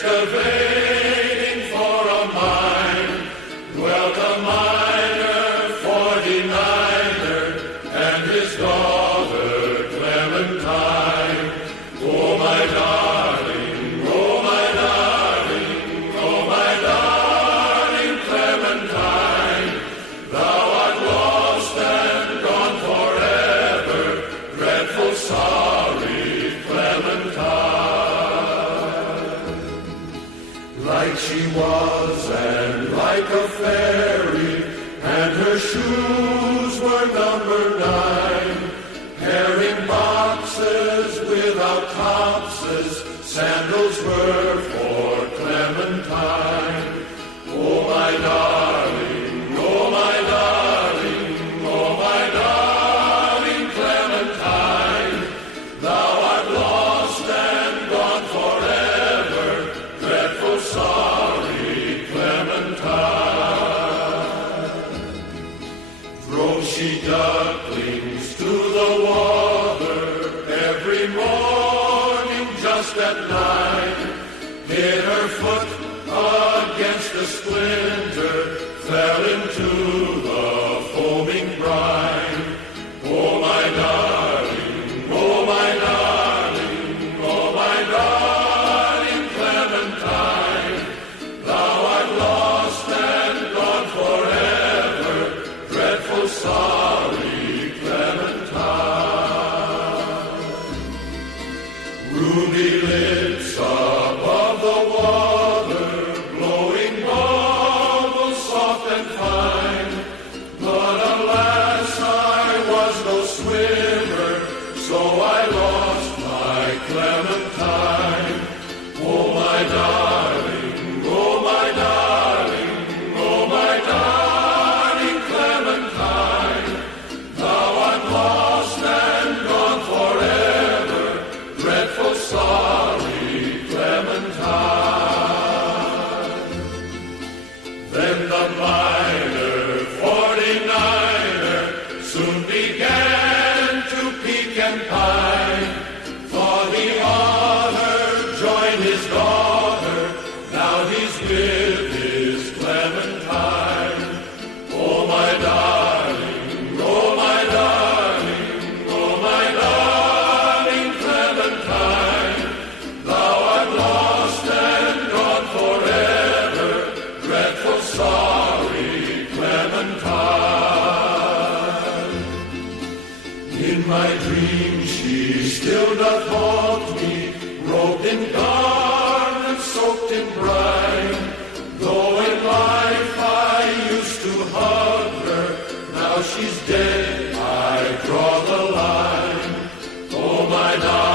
Excavating for a mine, dwelt a miner, 49er, and his daughter Clementine. Oh, my darling, oh, my darling, oh, my darling Clementine, thou art lost and gone forever, dreadful sorry Clementine. Like she was and like a fairy, and her shoes were number 9, herring boxes without topses, sandals were for Clementine. Oh, my darling, oh, my darling, oh, my darling Clementine, thou art lost and gone forever, dreadful sorry Clementine. Drove she ducklings to the water every morning just at 9, hit her foot against a splinter, fell into the foaming brine. Oh, my darling, oh, my darling, oh, my darling Clementine, thou art lost and gone forever, dreadful sorry Clementine. Ruby lips above the water, blowing bubbles soft and fine. But alas, I was no swimmer, so I lost my Clementine. Oh, my darling, oh, my darling, oh, my darling Clementine, thou art lost and gone forever, dreadful sorry Clementine. Then the miner, 49er, soon began to peak and pine, for the other joined his daughter, now he's with his Clementine. Oh, my darling, oh, my darling, oh, my darling Clementine, thou art lost and gone forever, dreadful sorry Clementine. In my dream she still doth haunt me, robed in garments soaked in brine. Though in life I used to hug her, now she's dead, I draw the line. Oh, my darling,